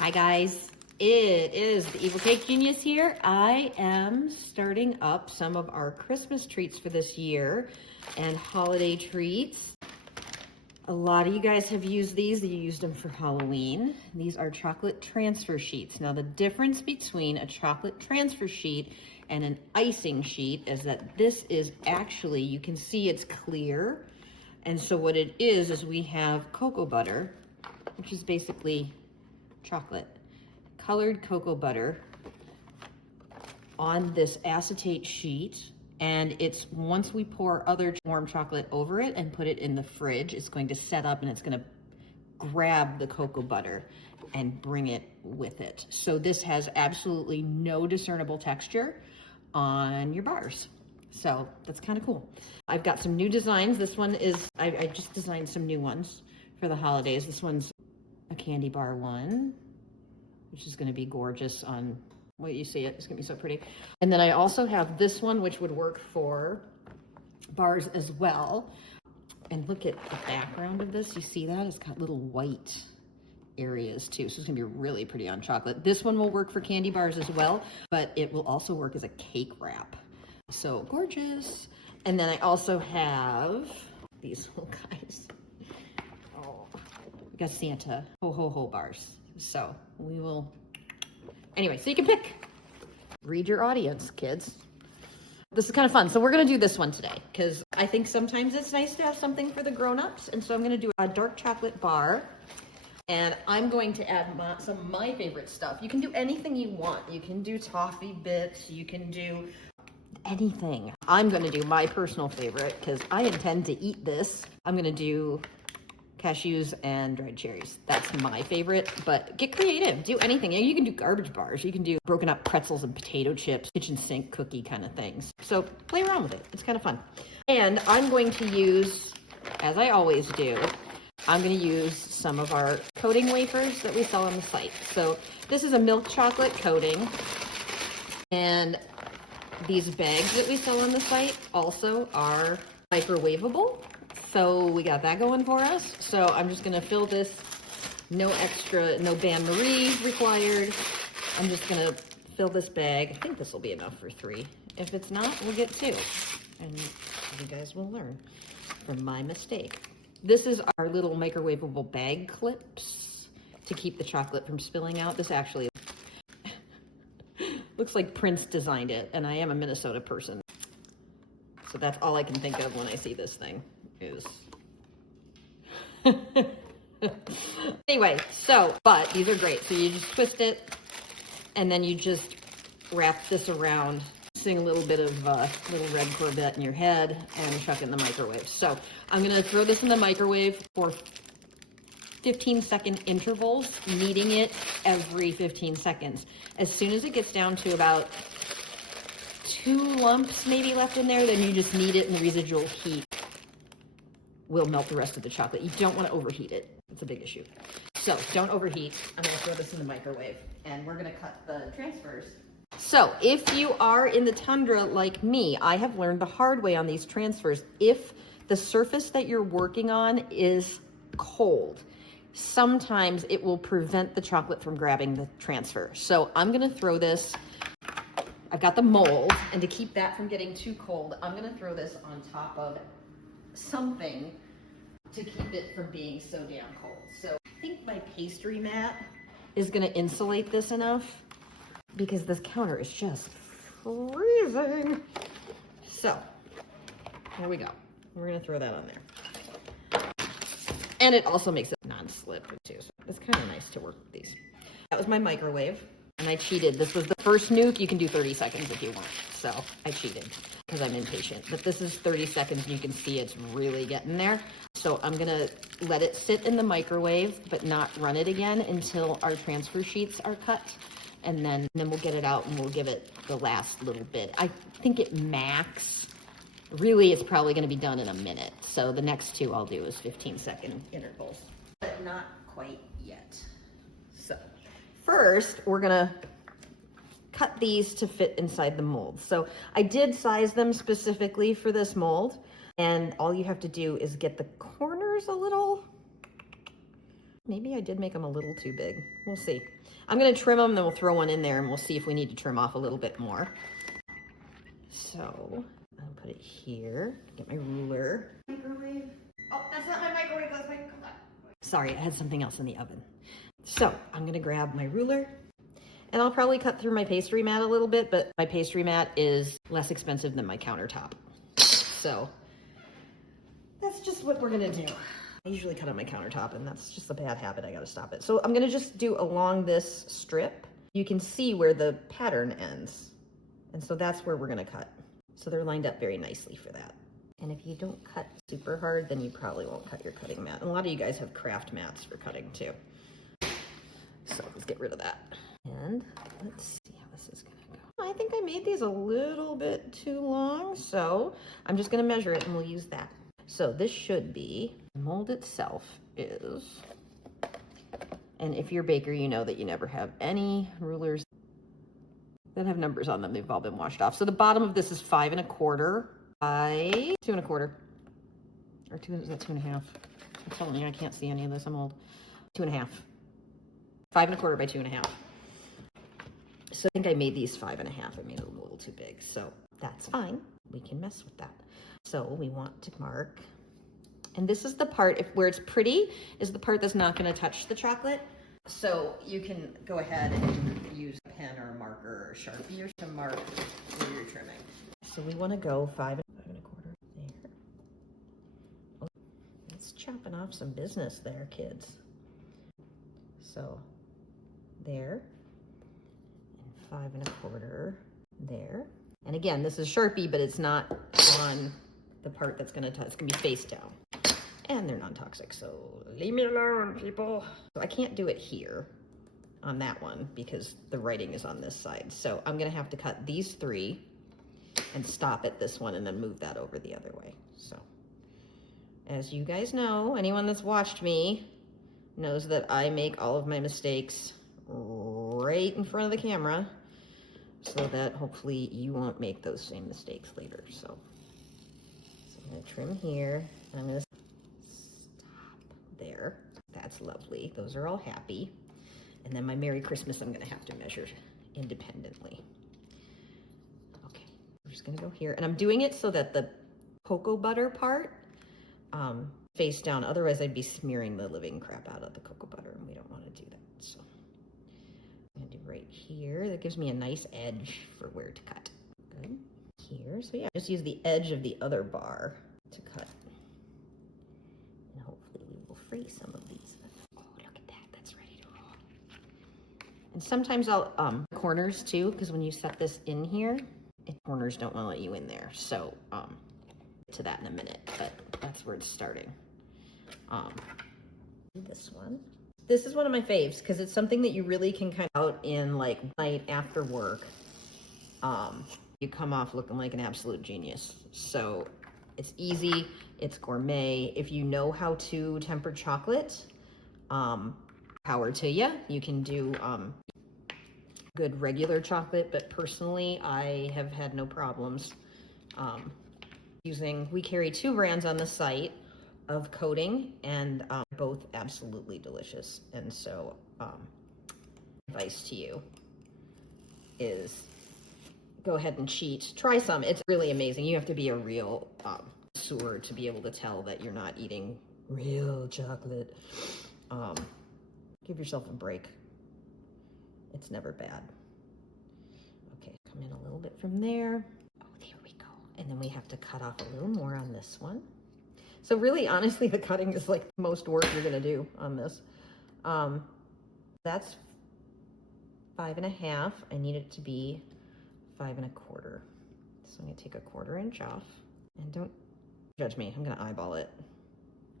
Hi guys, it is the Evil Cake Genius here. I am starting up some of our Christmas treats for this year and holiday treats. A lot of you guys have used these. You used them for Halloween. These are chocolate transfer sheets. Now the difference between a chocolate transfer sheet and an icing sheet is that this is actually, you can see it's clear. And so what it is we have cocoa butter, which is basically chocolate, colored cocoa butter on this acetate sheet. And it's once we pour other warm chocolate over it and put it in the fridge, it's going to set up and it's going to grab the cocoa butter and bring it with it. So this has absolutely no discernible texture on your bars. So that's kind of cool. I've got some new designs. This one is, I just designed some new ones for the holidays. This one's a candy bar one, which is going to be gorgeous on, wait, you see it, it's going to be so pretty. And then I also have this one, which would work for bars as well. And look at the background of this. You see that? It's got little white areas too. So it's going to be really pretty on chocolate. This one will work for candy bars as well, but it will also work as a cake wrap. So gorgeous. And then I also have these little guys. We got Santa ho ho ho bars. So we will, anyway, so you can pick. Read your audience, kids. This is kind of fun. So we're gonna do this one today because I think sometimes it's nice to have something for the grown-ups. And so I'm gonna do a dark chocolate bar and I'm going to add some of my favorite stuff. You can do anything you want. You can do toffee bits, you can do anything. I'm gonna do my personal favorite because I intend to eat this. I'm gonna do cashews and dried cherries. That's my favorite, but get creative, do anything. You can do garbage bars, you can do broken up pretzels and potato chips, kitchen sink cookie kind of things. So play around with it, it's kind of fun. And I'm going to use, as I always do, I'm gonna use some of our coating wafers that we sell on the site. So this is a milk chocolate coating, and these bags that we sell on the site also are microwavable. So we got that going for us. So I'm just gonna fill this, no bain-marie required. I'm just gonna fill this bag. I think this will be enough for 3. If it's not, we'll get 2. And you guys will learn from my mistake. This is our little microwavable bag clips to keep the chocolate from spilling out. This actually looks like Prince designed it, and I am a Minnesota person. So that's all I can think of when I see this thing. Is anyway, but these are great. So you just twist it and then you just wrap this around, sing a little bit of Little Red Corvette in your head and chuck it in the microwave. So I'm gonna throw this in the microwave for 15-second intervals, kneading it every 15 seconds. As soon as it gets down to about 2 lumps maybe left in there, then you just knead it, and the residual heat will melt the rest of the chocolate. You don't want to overheat it. It's a big issue. So don't overheat. I'm gonna throw this in the microwave and we're gonna cut the transfers. So if you are in the tundra like me, I have learned the hard way on these transfers. If the surface that you're working on is cold, sometimes it will prevent the chocolate from grabbing the transfer. So I'm gonna throw this, I've got the mold, and to keep that from getting too cold, I'm gonna throw this on top of something to keep it from being so damn cold. So I think my pastry mat is gonna insulate this enough because this counter is just freezing. So here we go. We're gonna throw that on there. And it also makes it non-slip too. So it's kind of nice to work with these. That was my microwave. And I cheated. This was the first nuke. You can do 30 seconds if you want. So I cheated because I'm impatient. But this is 30 seconds and you can see it's really getting there. So I'm gonna let it sit in the microwave, but not run it again until our transfer sheets are cut. And then we'll get it out and we'll give it the last little bit. I think it max, really it's probably gonna be done in a minute. So the next 2 I'll do is 15-second intervals, but not quite yet. So first, we're gonna cut these to fit inside the mold. So I did size them specifically for this mold, and all you have to do is get the corners a little maybe I did make them a little too big. We'll see. I'm gonna trim them, then we'll throw one in there and we'll see if we need to trim off a little bit more. So I'll put it here, get my ruler. Microwave. Oh, that's not my microwave, that's my, sorry, I had something else in the oven. So I'm gonna grab my ruler and I'll probably cut through my pastry mat a little bit, but my pastry mat is less expensive than my countertop. So that's just what we're gonna do. I usually cut on my countertop and that's just a bad habit, I gotta stop it. So I'm gonna just do along this strip. You can see where the pattern ends. And so that's where we're gonna cut. So they're lined up very nicely for that. And if you don't cut super hard, then you probably won't cut your cutting mat. And a lot of you guys have craft mats for cutting too. So let's get rid of that. And let's see how this is gonna go. I think I made these a little bit too long, so I'm just gonna measure it and we'll use that. So this should be, the mold itself is, and if you're a baker, you know that you never have any rulers that have numbers on them. They've all been washed off. So the bottom of this is 5 1/4 by 2 1/4. Or is that 2 1/2? I'm telling you, I can't see any of this. I'm old. 2 1/2. 5 1/4 by 2 1/2. So I think I made these 5 1/2. I made it a little too big. So that's fine. We can mess with that. So we want to mark. And this is the part, where it's pretty, is the part that's not going to touch the chocolate. So you can go ahead and use a pen or a marker or a Sharpie or to mark where you're trimming. So we want to go 5 1/4 there. Oh, it's chopping off some business there, kids. So there, and 5 1/4 there. And again, this is Sharpie, but it's not on the part that's going to touch. It's going to be face down. And they're non-toxic, so leave me alone, people. So I can't do it here on that one because the writing is on this side. So I'm gonna have to cut these 3 and stop at this one and then move that over the other way. So as you guys know, anyone that's watched me knows that I make all of my mistakes right in front of the camera so that hopefully you won't make those same mistakes later. So I'm gonna trim here, and I'm gonna there. That's lovely. Those are all happy. And then my Merry Christmas, I'm gonna have to measure independently. Okay, we're just gonna go here. And I'm doing it so that the cocoa butter part face down. Otherwise I'd be smearing the living crap out of the cocoa butter and we don't wanna do that. So I'm gonna do right here. That gives me a nice edge for where to cut. Good. Here, so yeah, just use the edge of the other bar to cut. Free some of these. Oh, look at that, that's ready to roll. And sometimes I'll corners too, because when you set this in here, corners don't want to let you in there. So to that in a minute, but that's where it's starting. This one. This is one of my faves because it's something that you really can kind of out in like night after work. You come off looking like an absolute genius. So it's easy, it's gourmet. If you know how to temper chocolate, power to you. You can do good regular chocolate, but personally, I have had no problems using, we carry 2 brands on the site of coating, and both absolutely delicious. And so, advice to you is go ahead and cheat. Try some. It's really amazing. You have to be a real connoisseur to be able to tell that you're not eating real chocolate. Give yourself a break. It's never bad. Okay, come in a little bit from there. Oh, there we go. And then we have to cut off a little more on this one. So really, honestly, the cutting is like most work you're gonna do on this. That's 5 1/2. I need it to be 5 1/4. So I'm gonna take a 1/4 inch off, and don't judge me, I'm gonna eyeball it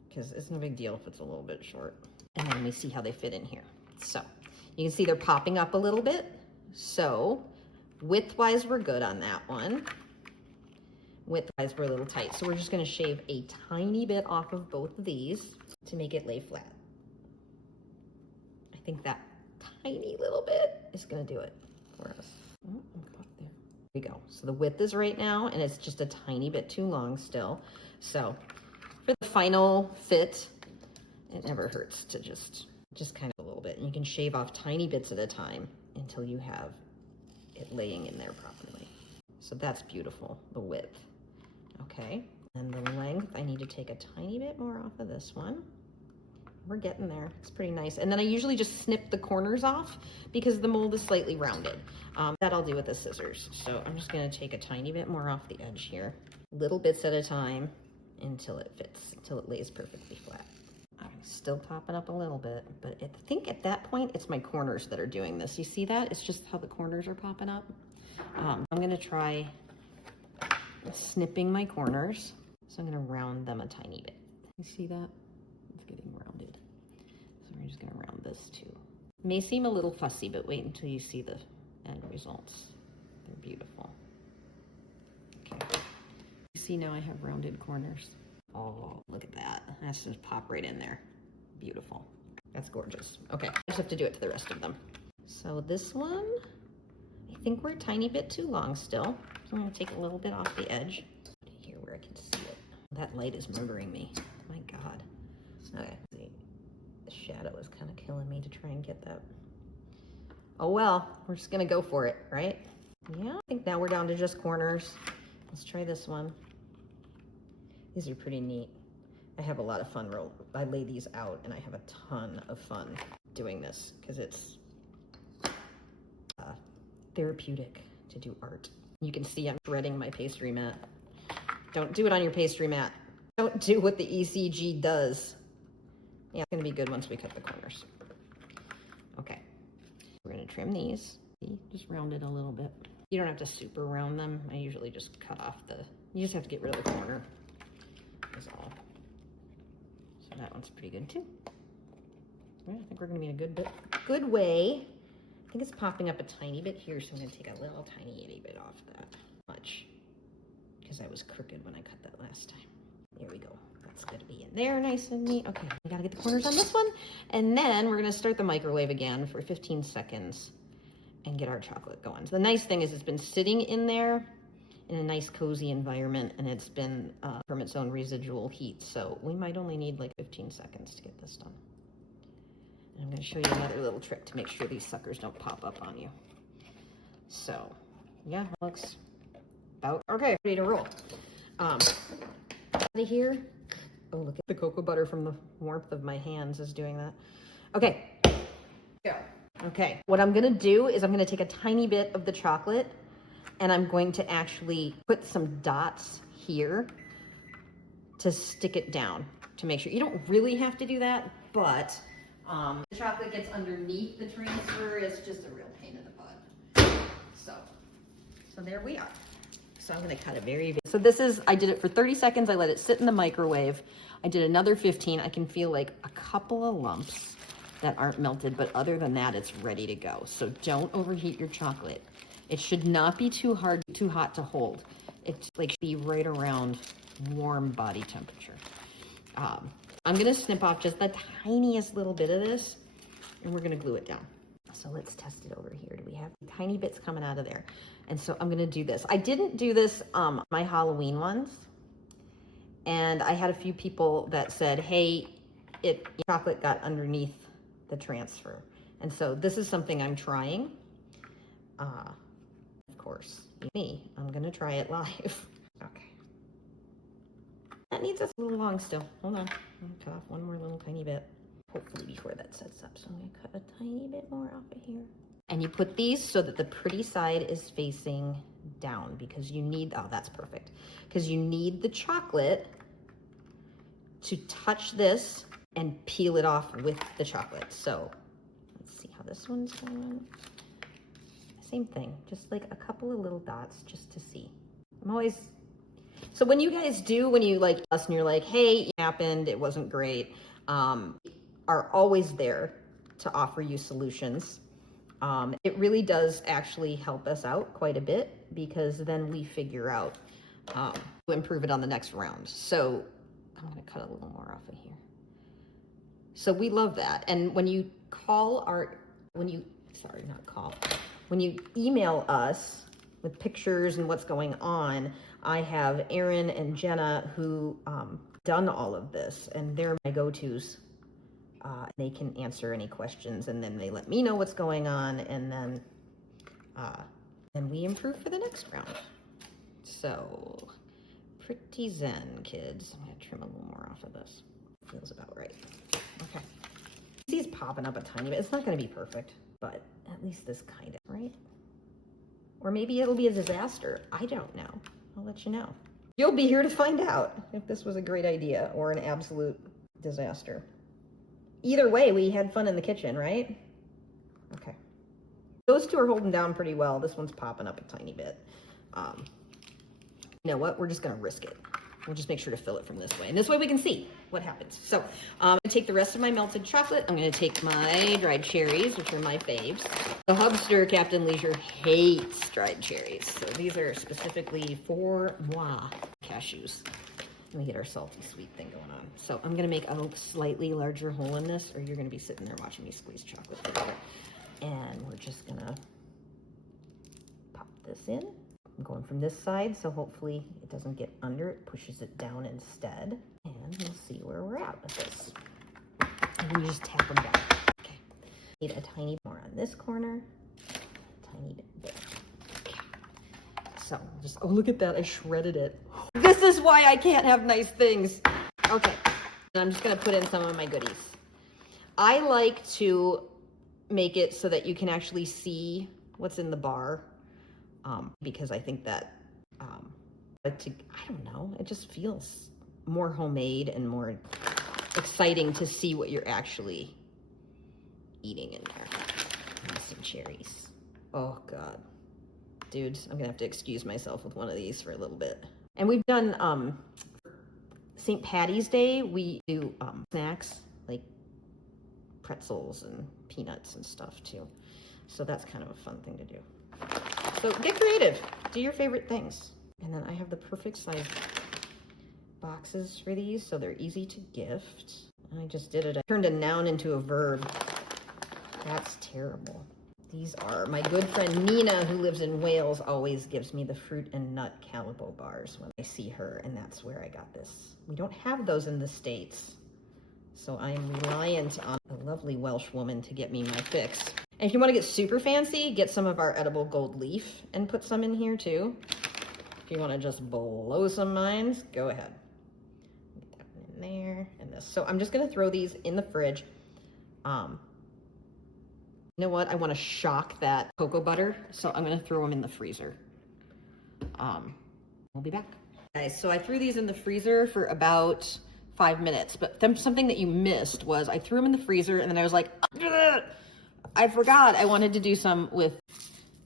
because it's no big deal if it's a little bit short. And then we see how they fit in here. So you can see they're popping up a little bit. So width-wise, we're good on that one. Width-wise, we're a little tight. So we're just gonna shave a tiny bit off of both of these to make it lay flat. I think that tiny little bit is gonna do it for us. Oh, there we go. So the width is right now, and it's just a tiny bit too long still. So for the final fit, it never hurts to just just kind of a little bit. And you can shave off tiny bits at a time until you have it laying in there properly. So that's beautiful, the width. Okay, and the length, I need to take a tiny bit more off of this one. We're getting there. It's pretty nice. And then I usually just snip the corners off because the mold is slightly rounded. That I'll do with the scissors. So I'm just going to take a tiny bit more off the edge here, little bits at a time until it fits, until it lays perfectly flat. I'm still popping up a little bit, but I think at that point it's my corners that are doing this. You see that? It's just how the corners are popping up. I'm going to try snipping my corners. So I'm going to round them a tiny bit. You see that? It's getting rounded. So we're just going to round this too. It may seem a little fussy, but wait until you see the end results. They're beautiful. Okay. You see now I have rounded corners. Oh, look at that. That's just pop right in there. Beautiful. That's gorgeous. Okay, I just have to do it to the rest of them. So this one, I think we're a tiny bit too long still. So I'm gonna take a little bit off the edge. Here where I can see it. That light is murdering me. My God. Okay, see, the shadow is kind of killing me to try and get that. Oh well, we're just gonna go for it, right? Yeah, I think now we're down to just corners. Let's try this one. These are pretty neat. I have a lot of fun. I lay these out and I have a ton of fun doing this because it's therapeutic to do art. You can see I'm shredding my pastry mat. Don't do it on your pastry mat. Don't do what the ECG does. Yeah, it's gonna be good once we cut the corners. Okay, we're gonna trim these. See, just round it a little bit. You don't have to super round them. I usually just cut off you just have to get rid of the corner. Is all. So that one's pretty good too. All right, I think we're gonna be in a good way. I think it's popping up a tiny bit here, so I'm gonna take a little tiny itty bit off that much because I was crooked when I cut that last time. There we go. That's gonna be in there nice and neat. Okay, we gotta get the corners on this one. And then we're gonna start the microwave again for 15 seconds and get our chocolate going. So the nice thing is it's been sitting in there in a nice cozy environment, and it's been from its own residual heat. So we might only need like 15 seconds to get this done. And I'm gonna show you another little trick to make sure these suckers don't pop up on you. So yeah, looks about okay, ready to roll. Out of here. Oh, look at the cocoa butter from the warmth of my hands is doing that. Okay, go. Okay, what I'm gonna do is I'm gonna take a tiny bit of the chocolate and I'm going to actually put some dots here to stick it down to make sure. You don't really have to do that, but the chocolate gets underneath the transfer. It's just a real pain in the butt. So there we are. So I'm gonna cut it so this is, I did it for 30 seconds. I let it sit in the microwave. I did another 15. I can feel like a couple of lumps that aren't melted, but other than that, it's ready to go. So don't overheat your chocolate. It should not be too hot to hold. It's like be right around warm body temperature. I'm gonna snip off just the tiniest little bit of this and we're gonna glue it down. So let's test it over here. Do we have tiny bits coming out of there? And so I'm gonna do this. I didn't do this my Halloween ones. And I had a few people that said, hey, chocolate got underneath the transfer. And so this is something I'm trying. Of course, I'm gonna try it live. Okay. That needs us a little long still. Hold on, I'm gonna cut off one more little tiny bit. Hopefully before that sets up. So I'm gonna cut a tiny bit more off of here. And you put these so that the pretty side is facing down because you need, oh, that's perfect. Because you need the chocolate to touch this and peel it off with the chocolate. So let's see how this one's going. Same thing, just like a couple of little dots just to see. So when you guys do, when you like us and you're like, hey, it happened, it wasn't great, are always there to offer you solutions. It really does actually help us out quite a bit because then we figure out to improve it on the next round. So I'm gonna cut a little more off of here. So we love that. And when you when you email us with pictures and what's going on, I have Erin and Jenna who done all of this, and they're my go-tos They can answer any questions, and then they let me know what's going on, and then we improve for the next round. So pretty zen, kids. I'm gonna trim a little more off of this. Feels about right. Okay. See, it's popping up a tiny bit. It's not gonna be perfect, but at least this kind of, right? Or maybe it'll be a disaster. I don't know. I'll let you know. You'll be here to find out if this was a great idea or an absolute disaster. Either way, we had fun in the kitchen, right? Okay. Those two are holding down pretty well. This one's popping up a tiny bit. You know what? We're just going to risk it. We'll just make sure to fill it from this way. And this way we can see what happens. So I'm going to take the rest of my melted chocolate. I'm going to take my dried cherries, which are my faves. The Hubster Captain Leisure hates dried cherries. So these are specifically for moi cashews. Let me get our salty sweet thing going on. So I'm going to make a slightly larger hole in this, or you're going to be sitting there watching me squeeze chocolate together. And we're just going to pop this in. I'm going from this side, so hopefully it doesn't get under, it pushes it down instead. And we'll see where we're at with this. And then you just tap them down. Okay. Need a tiny more on this corner, a tiny bit there. Okay. So just, oh, look at that, I shredded it. This is why I can't have nice things. Okay, and I'm just gonna put in some of my goodies. I like to make it so that you can actually see what's in the bar. Because I think that, I don't know, it just feels more homemade and more exciting to see what you're actually eating in there. And some cherries. Oh God. Dudes, I'm gonna have to excuse myself with one of these for a little bit. And we've done, St. Patty's Day, we do snacks like pretzels and peanuts and stuff too. So that's kind of a fun thing to do. So get creative, do your favorite things. And then I have the perfect size boxes for these, so they're easy to gift. I just did it, I turned a noun into a verb. That's terrible. These are, my good friend Nina, who lives in Wales, always gives me the fruit and nut Calibo bars when I see her, and that's where I got this. We don't have those in the States, so I am reliant on a lovely Welsh woman to get me my fix. And if you want to get super fancy, get some of our edible gold leaf and put some in here too. If you want to just blow some minds, go ahead. Get that one in there and this. So I'm just going to throw these in the fridge. You know what? I want to shock that cocoa butter, so I'm going to throw them in the freezer. We'll be back. Guys, so I threw these in the freezer for about 5 minutes, but something that you missed was I threw them in the freezer and then I was like, ugh! I forgot I wanted to do some with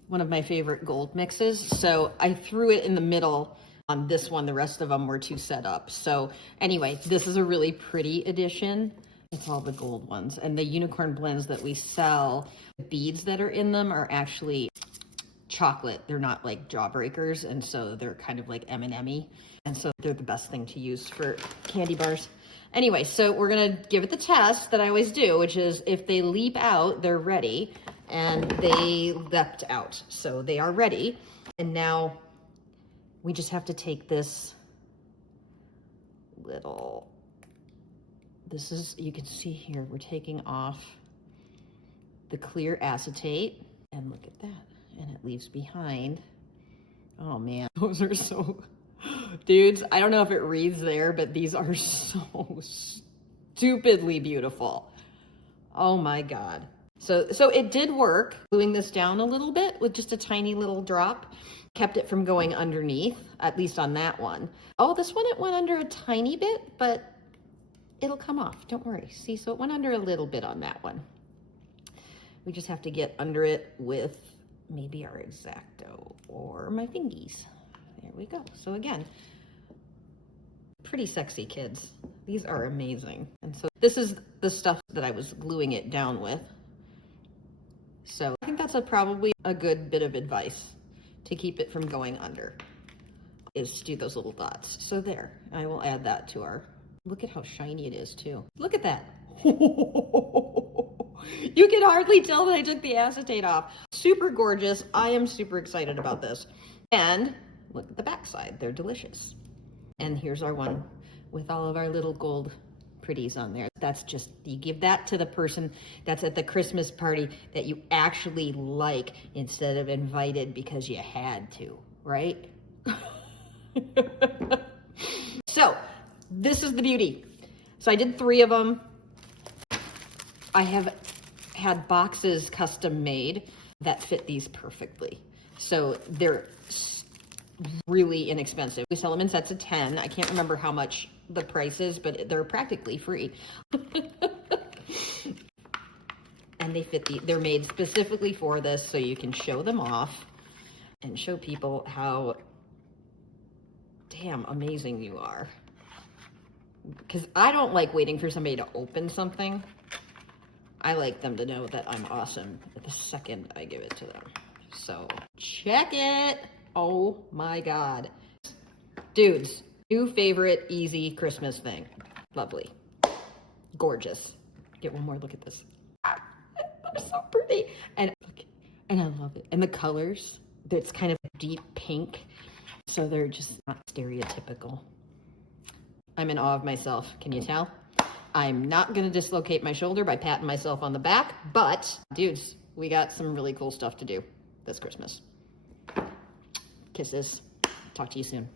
one of my favorite gold mixes. So I threw it in the middle on this one. The rest of them were too set up. So anyway, this is a really pretty edition. It's all the gold ones. And the unicorn blends that we sell, the beads that are in them are actually chocolate. They're not like jawbreakers. And so they're kind of like M&M-y. And so they're the best thing to use for candy bars. Anyway, so we're gonna give it the test that I always do, which is if they leap out, they're ready, and they leapt out. So they are ready. And now we just have to take this little, this is, you can see here, we're taking off the clear acetate, and look at that. And it leaves behind, oh man, those are so, dudes, I don't know if it reads there, but these are so stupidly beautiful. Oh my God. So it did work, gluing this down a little bit with just a tiny little drop, kept it from going underneath, at least on that one. Oh, this one, it went under a tiny bit, but it'll come off, don't worry. See, so it went under a little bit on that one. We just have to get under it with maybe our X-Acto or my fingies. There we go. So again, pretty sexy, kids. These are amazing. And so this is the stuff that I was gluing it down with. So I think that's probably a good bit of advice to keep it from going under, is to do those little dots. So there, I will add that to our, look at how shiny it is too. Look at that. You can hardly tell that I took the acetate off. Super gorgeous. I am super excited about this. And look at the backside, they're delicious. And here's our one with all of our little gold pretties on there. That's just, you give that to the person that's at the Christmas party that you actually like instead of invited because you had to, right? So this is the beauty. So I did 3 of them. I have had boxes custom made that fit these perfectly. So they're really inexpensive. We sell them in sets of 10. I can't remember how much the price is, but they're practically free. And they fit they're made specifically for this, so you can show them off and show people how damn amazing you are. Because I don't like waiting for somebody to open something. I like them to know that I'm awesome the second I give it to them. So check it. Oh my God. Dudes, new favorite easy Christmas thing. Lovely. Gorgeous. Get one more look at this. They're so pretty. And I love it. And the colors, it's kind of deep pink. So they're just not stereotypical. I'm in awe of myself. Can you tell? I'm not going to dislocate my shoulder by patting myself on the back, but dudes, we got some really cool stuff to do this Christmas. Kisses. Talk to you soon.